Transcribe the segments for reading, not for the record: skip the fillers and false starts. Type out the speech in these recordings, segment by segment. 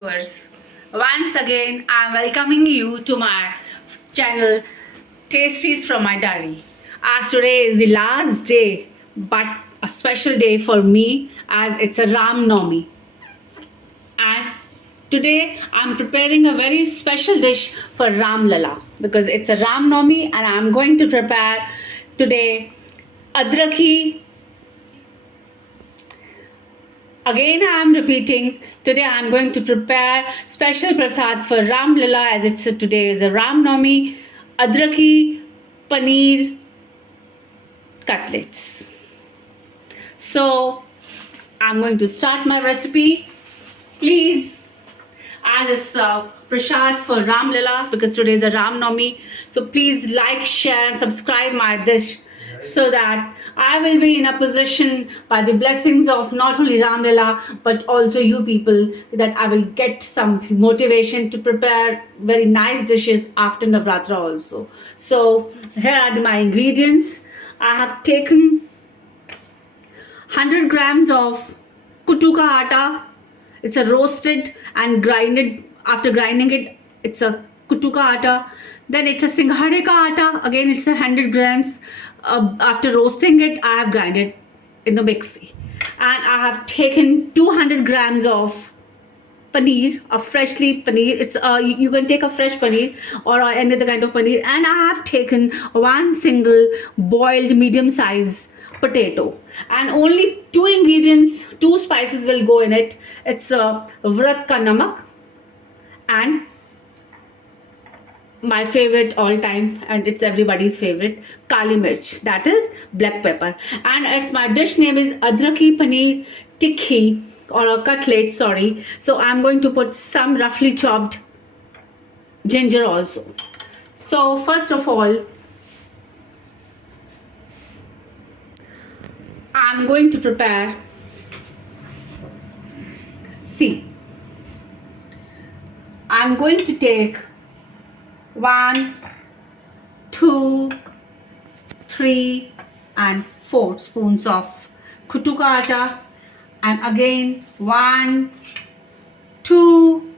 Viewers, once again I'm welcoming you to my channel Tasties from my diary. As today is the last day, but a special day for me as it's a Ram Navami. And today I'm preparing a very special dish for Ram Lala because it's a Ram Navami and I'm going to prepare today adrakhi. Again, I am repeating. Today, I am going to prepare special prasad for Ram Lila as it's today is a Ram Navami, adraki paneer cutlets. So, I'm going to start my recipe. Please, as it's prasad for Ram Lila because today is a Ram Navami. So please like, share, and subscribe my dish so that I will be in a position by the blessings of not only Ram Lila but also you people that I will get some motivation to prepare very nice dishes after Navratra also. So here are my ingredients. I have taken 100 grams of kuttu ka atta. It's a roasted and grinded. After grinding it, it's a kuttu ka atta. Then it's a singhare ka atta. Again, it's a 100 grams. After roasting it, I have grinded in the mixie. And I have taken 200 grams of paneer, a freshly paneer. It's you can take a fresh paneer or any other kind of paneer. And I have taken one single boiled medium size potato, and only two ingredients, two spices will go in it. It's vrat ka namak and my favorite all time, and it's everybody's favorite, kali mirch, that is black pepper. And it's my dish name is adraki paneer tikhi or a cutlet, sorry. So I'm going to put some roughly chopped ginger also. So first of all, I'm going to prepare. See, I'm going to take 1, 2, 3 and 4 spoons of kuttu ka atta, and again 1, 2,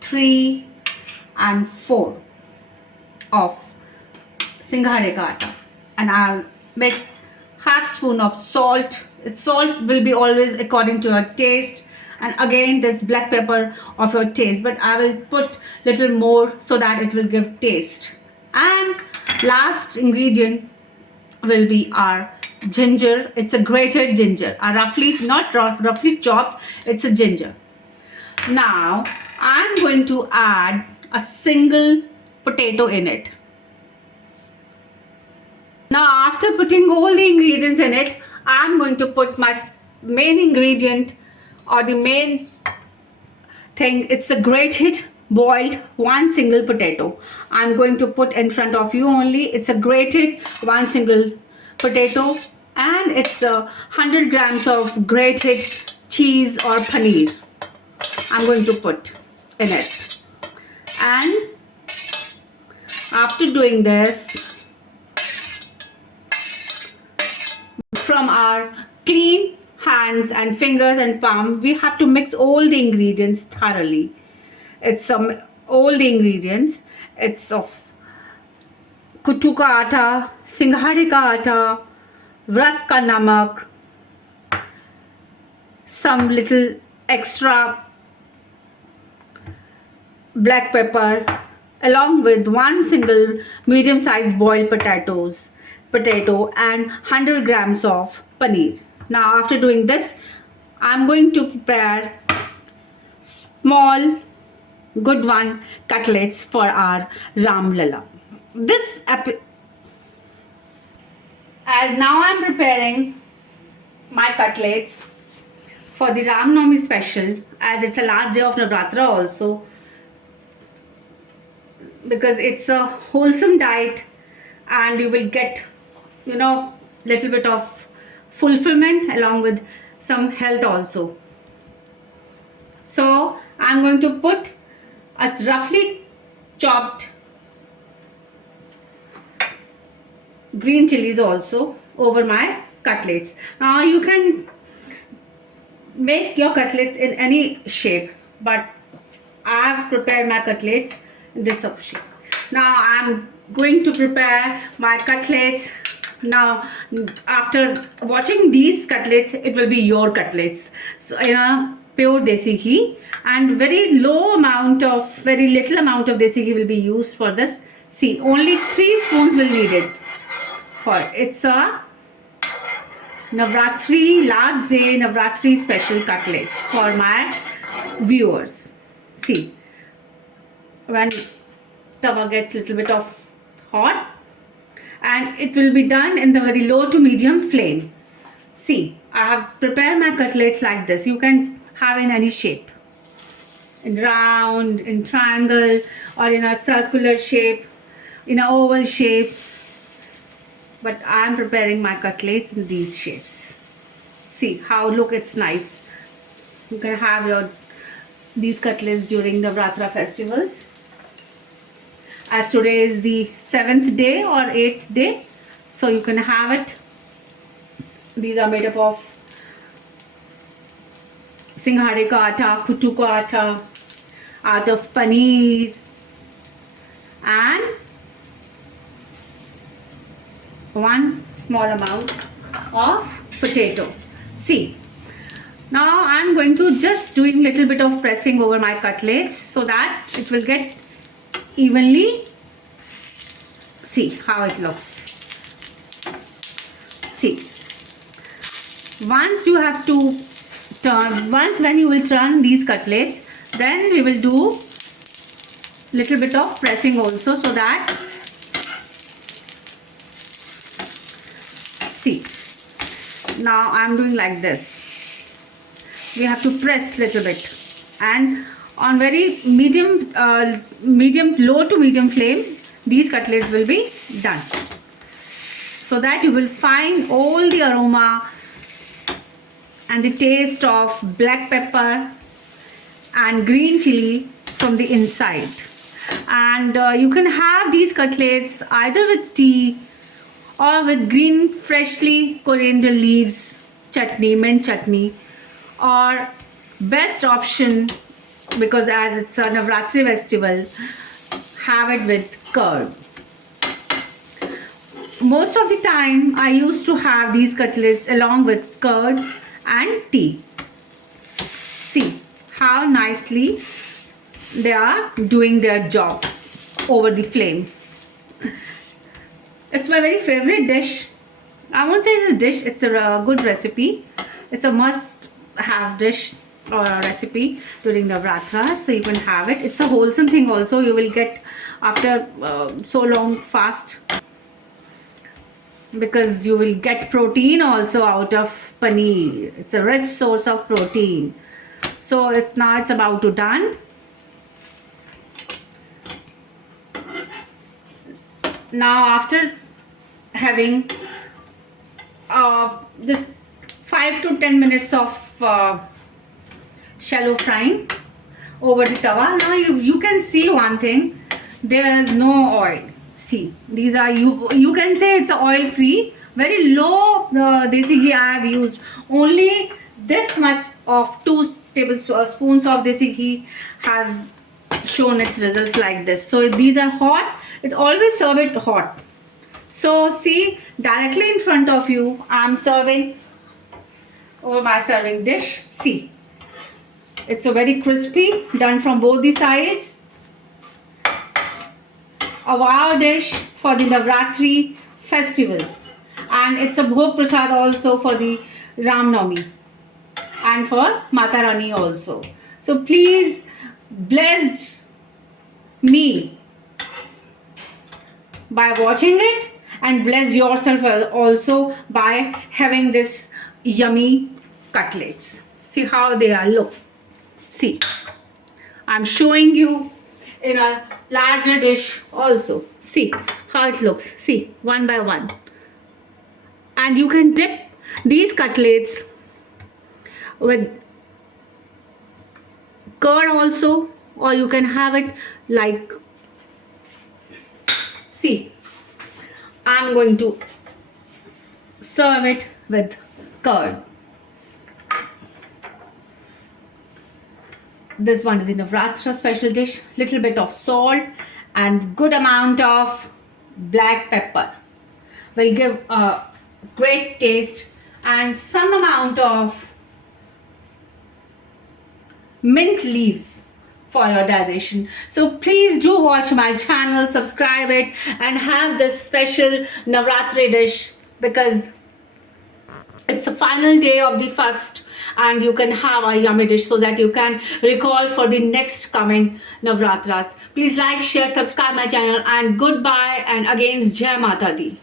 3 and 4 of singhare ka atta, and I'll mix half spoon of salt. Salt will be always according to your taste, and again this black pepper of your taste, but I will put little more so that it will give taste. And last ingredient will be our ginger. It's a grated ginger, a roughly chopped. It's a ginger. Now I'm going to add a single potato in it. Now after putting all the ingredients in it, I'm going to put my main ingredient or the main thing. It's a grated boiled one single potato. I'm going to put in front of you only. It's a grated one single potato, and it's 100 grams of grated cheese or paneer I'm going to put in it. And after doing this, from our clean hands and fingers and palm, we have to mix all the ingredients thoroughly. It's all the ingredients. It's of kuttu ka atta, singhare ka atta, vrat ka namak, some little extra black pepper, along with one single medium sized boiled potato and 100 grams of paneer. Now after doing this, I'm going to prepare small good one cutlets for our Ram Lala. As now I'm preparing my cutlets for the Ram Navami special, as it's the last day of Navratra also, because it's a wholesome diet and you will get little bit of fulfillment along with some health also. So I'm going to put a roughly chopped green chilies also over my cutlets. Now you can make your cutlets in any shape. but I have prepared my cutlets in this shape. Now I'm going to prepare my cutlets. Now after watching these cutlets, it will be your cutlets. So in a pure desi ghee, and very little amount of desi ghee will be used for this. See, only 3 spoons will need it for it's a Navratri, last day Navratri special cutlets for my viewers. See, when tawa gets little bit of hot, and it will be done in the very low to medium flame. See, I have prepared my cutlets like this. You can have in any shape, in round, in triangle, or in a circular shape, in an oval shape. But I am preparing my cutlets in these shapes. See how look it's nice. You can have these cutlets during the Navratri festivals. As today is the 7th day or 8th day, so you can have it. These are made up of singhare ka atta, kuttu ka atta, out of paneer, and one small amount of potato. See, now I'm going to just doing little bit of pressing over my cutlets so that it will get evenly. See how it looks. See, once you have to turn, when you will turn these cutlets, then we will do little bit of pressing also, so that, see, now I'm doing like this. We have to press little bit, and on very medium low to medium flame these cutlets will be done, so that you will find all the aroma and the taste of black pepper and green chili from the inside. And you can have these cutlets either with tea or with green freshly coriander leaves chutney, mint chutney, or best option, because as it's a Navratri festival, have it with curd. Most of the time I used to have these cutlets along with curd and tea. See how nicely they are doing their job over the flame. It's my very favorite dish. I won't say it's a dish, it's a good recipe. It's a must have dish or a recipe during Navratri, so you can have it. It's a wholesome thing also. You will get after so long fast, because you will get protein also out of paneer. It's a rich source of protein. So it's about to done. Now after having just 5 to 10 minutes of shallow frying over the tawa, now you can see one thing, there is no oil. See, these are, you can say it's oil free, very low desi ghee I have used. Only this much of 2 tablespoons of desi ghee has shown its results like this. So these are hot. It always serve it hot. So see, directly in front of you I'm serving over my serving dish. See, it's a very crispy, done from both the sides. A wow dish for the Navratri festival, and it's a Bhog Prasad also for the Ram Navami and for Mata Rani also. So please bless me by watching it, and bless yourself also by having this yummy cutlets. See how they are, look. See, I'm showing you in a larger dish also. See how it looks. See, one by one. And you can dip these cutlets with curd also, or you can have it like, see, I'm going to serve it with curd. This one is a Navratra special dish. Little bit of salt and good amount of black pepper will give a great taste, and some amount of mint leaves for your digestion. So please do watch my channel, subscribe it, and have this special Navratri dish, because it's the final day of the fast and you can have a yummy dish so that you can recall for the next coming Navratras. Please like, share, subscribe my channel, and goodbye, and again Jai Mata Di.